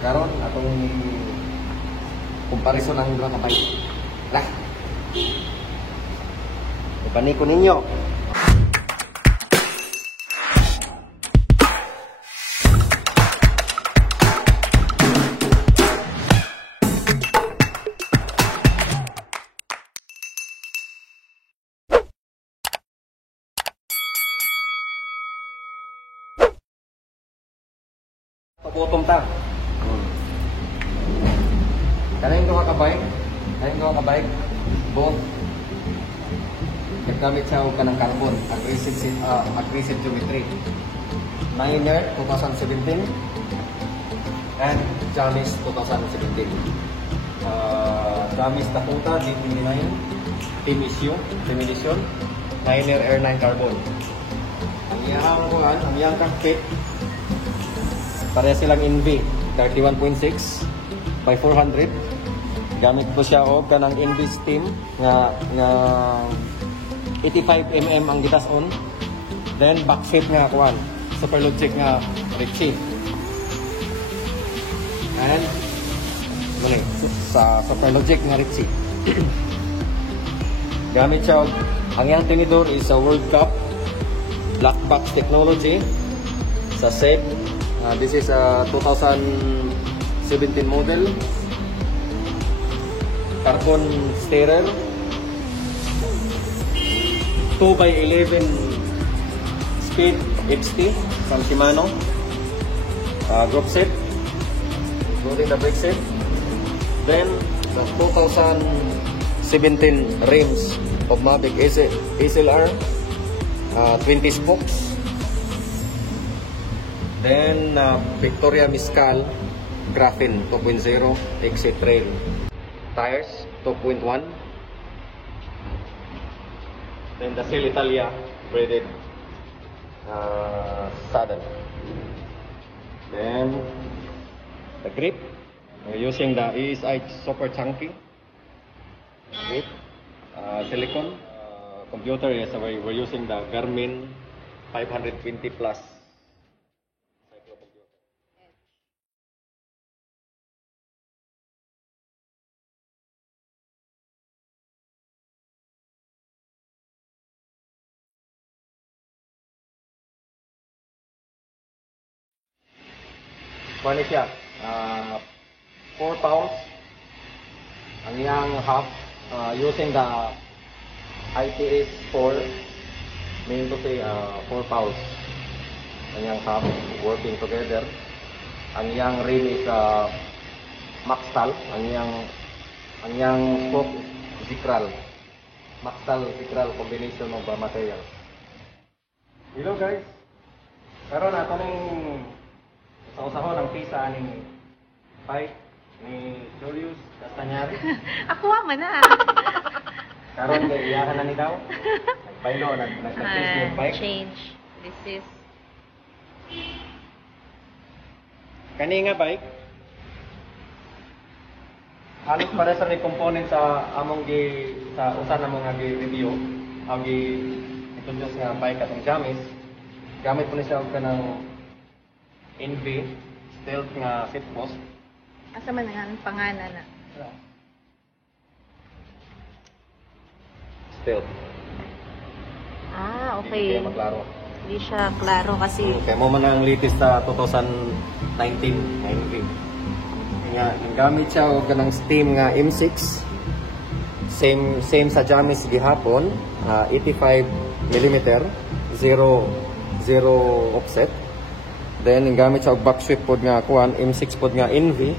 Karon atong comparison ang dua ka bike. Lah. Ipaniko ninyo. Pagutong ta. Kaning duha ka bike, both naggamit siya og kanang carbon, aggressive geometry. Miner 2017 and Jamis 2017. Jamis Takuta D29, Team Edition, Miner Air 9 carbon. Ang iyang cockpit pareha silang NV 31.6 by 400. Gamit ko siya og kanang NV steam nga 85mm ang gitas on. Then backseat nga kuan, Superlogic nga Ritchie. And mali sa Superlogic nga Ritchie. Gamit siya og ang iyang tinidor is a World Cup black box technology sa SEG. This is a 2017 model. Carbon steerer. 2x11 speed HT from Shimano. Group set, including the brake set. Then the 2017 rims of Mavic SLR, 20 spokes. Then Victoria Miscal Graphene 2.0 exit trail tires 2.1. Then the Seal Italia braided saddle. Then the grip, we're using the ESI Super Chunky grip. Silicone. Computer, yes, we're using the Garmin 520 Plus. Kuha siya, 4 pounds ang iyang hub, using the ITS 4, mean to say 4 pounds ang iyang hub working together. Ang iyang rim is Maxtal, ang iyang spoke Zicral, Maxtal Zicral combination of material. Hello guys, karon ato ning sa usaho ng pisa ni bike ni Julius Castañari. Ako man na. Karon kay iyakan na ni daw. Nagbaylo nag-test yung bike. Change. This is Kani nga bike. Halos para sa component sa among sa usa na mga review, ang introduce nga bike atong Jamis. Gamit po ni siya og kanang NV stealth nga seat post. asa man nga ang pangalan na. Stealth. Okay. Hindi maklaro. Hindi siya klaro kasi Kaya mo man ang latest sa 2019 NV. Nga gamit siya og kanang steam nga M6. Same sa Jamis gihapon, 85mm, zero offset. Then gamit siya og back sweep pod nga kuan M6 pod nga NV,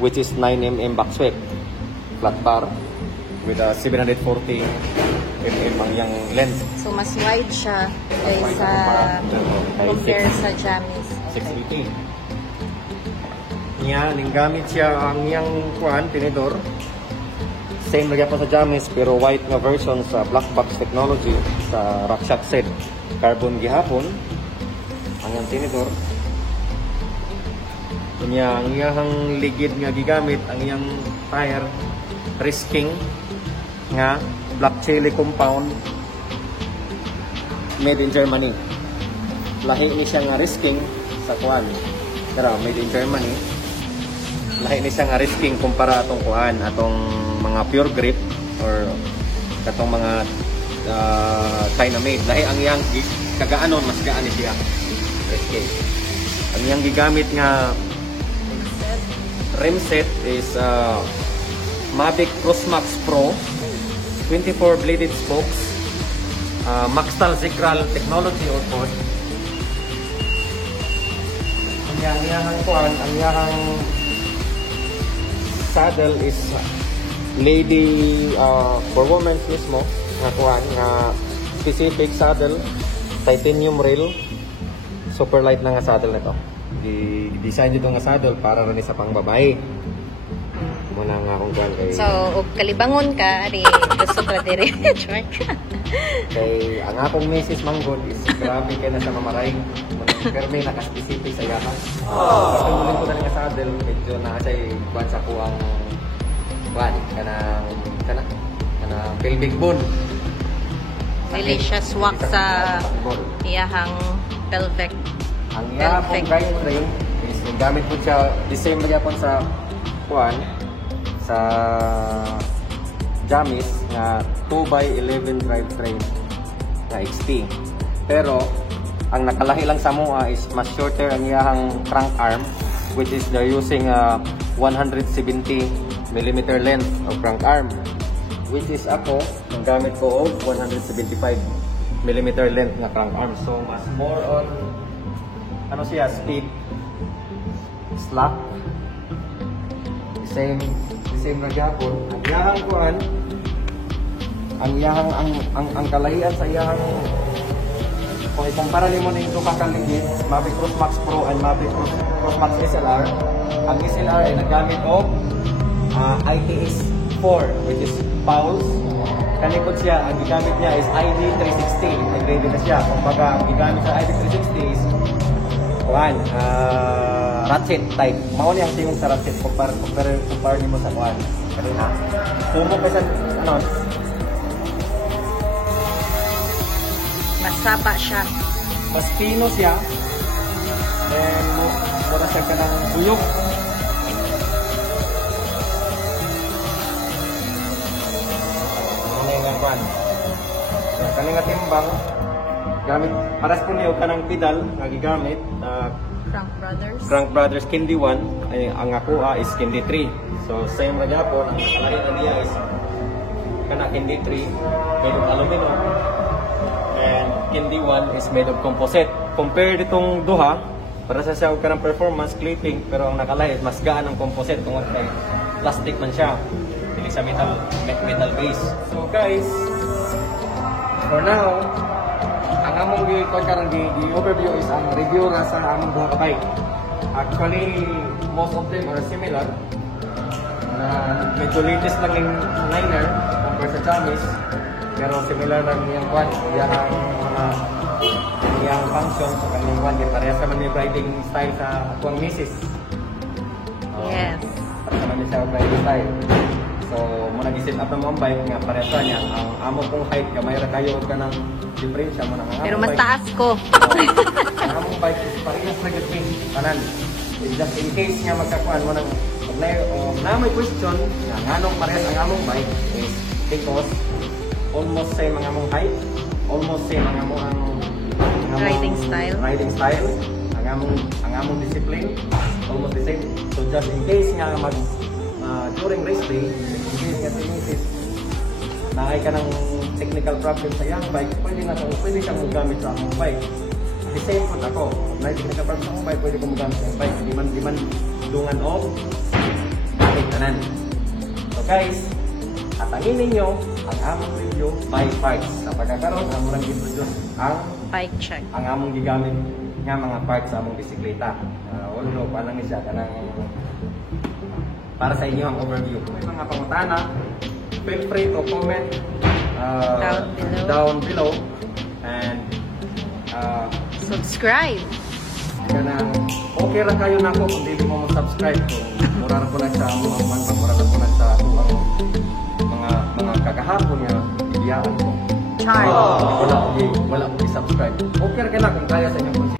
which is 9mm back sweep, flat bar with a 740mm ang yang length. so mas wide siya kaysa compare sa Jamis. 680. Nya ning gamit siya ang yang kuan tinidor. Same lagi pa sa Jamis pero white nga version sa black box technology sa Rakshak set carbon gihapon. Ang yung tinidor. Kunya ang iyang ligid nga gigamit, ang iyang tire risking nga black chili compound made in Germany. Lahi ni siya nga risking sa kuan Pero made in Germany. Lahi ni siya nga risking kumpara atong kuan, atong mga pure grip or katong mga China made. Lahi ang iyang kagaanon, mas gaan ni siya. SK. Ang iyang gigamit nga rim set is Mavic Crossmax Pro 24 bladed spokes, Maxtal Zigral technology or code. Ang iyang kuan, ang iyang saddle is lady for women mismo nga kuan nga specific saddle, titanium rail, super light na nga saddle nito. Design dito nga saddle para rin sa pangbabae. Muna nga akong kuan kay So, og kalibangon ka, ari gusto ka dire. kay ang akong misis manggod is grabe kay na sa mamaray. Pero may naka-specific sa yaha. Kasi muling ko na nga saddle, medyo na siya kuan sa kuang kuan kanang pelvic bone. Dili siya swak sa iyahang pelvic. Ang iya pong guide frame is gamit po siya, the same na po sa kuan, sa Jamis na 2x11 drivetrain na XT. Pero, ang nakalahi lang sa mua is mas shorter ang iyahang crank arm, which is they're using 170mm length of crank arm. Which is ako, ang gamit ko of 175mm length na crank arm. So, mas more on ano siya, speed, slack, same na gyapon. Ang iyahang kuan, ang kalahian sa iyahang, kung ikumpara nimo ning duha ka ligid, Mavic Crossmax Pro and Mavic Crossmax SLR, ang SLR ay nagamit og ITS 4, which is Pulse. Kanikot siya, ang gigamit niya is ID360. Nag-ready na siya. Kumbaga, ang gigamit sa ID360 is ratchet type. Mao ni ang tingog sa ratchet compare nimo sa kuan. Kanina. Tumo ka sa ano? Masapa siya. Mas pino siya. Then mura siya kanang buyog. Ano yung kuan? Kanina timbang gamit paras po niyo kanang pedal nga gigamit Crank Brothers Kindi 1 ay ang ako is Kindi 3. So same ra gyapon, ang nakalahi na niya is kana Kindi 3 made of aluminum and Kindi 1 is made of composite. Compare ditong duha para sa siya og kanang performance clipping, pero ang nakalahi mas gaan ang composite tungod kay plastic man siya dili sa metal base. So guys, for now ang among overview is ang review na sa among duha ka bike. Actually, most of them are similar. Medyo latest lang yung liner compared sa Jamis. Pero similar lang yung kwan, yung function sa kanyang kwan. Parehas naman yung riding style sa akong misis. Yes. Parehas naman yung sa riding style. So, muna gisit up ng mga bike nga parehas niya. Ang amo kong height, kamay ra kayo ka ng difference mo ng pero mas taas ko. Ang among bike is parehas na gitting kanan. Just in case nga magkakuan mo ng na may question nga anong parehas ang among bike is because almost same ang among height, almost same ang among riding style, ang among discipline, almost the same. So just in case nga during race day, in case nga tinisis nakay ka ng technical problem sa iyang bike, pwede siyang magamit sa among bike. The same po ako, may technical problem sa among bike, pwede kong magamit sa bike. Di man dungan o tanan. So guys, atangin ninyo ang among review by parts. Sa pagkakaroon, among introduce ang bike check. Ang among gigamit nga mga parts sa among bisikleta. Ulo pa lang siya kanang para sa inyo ang overview. Kung may mga pangutana, feel free to comment down below and subscribe. Kanang okay ra kayo nako kung dili mo mag-subscribe kung mura ra po na sa mga mura ra po na sa mga kagahapon nga ibiyaan ko. Char. Wala ko i-subscribe. Okay ra ka na kung kaya sa inyong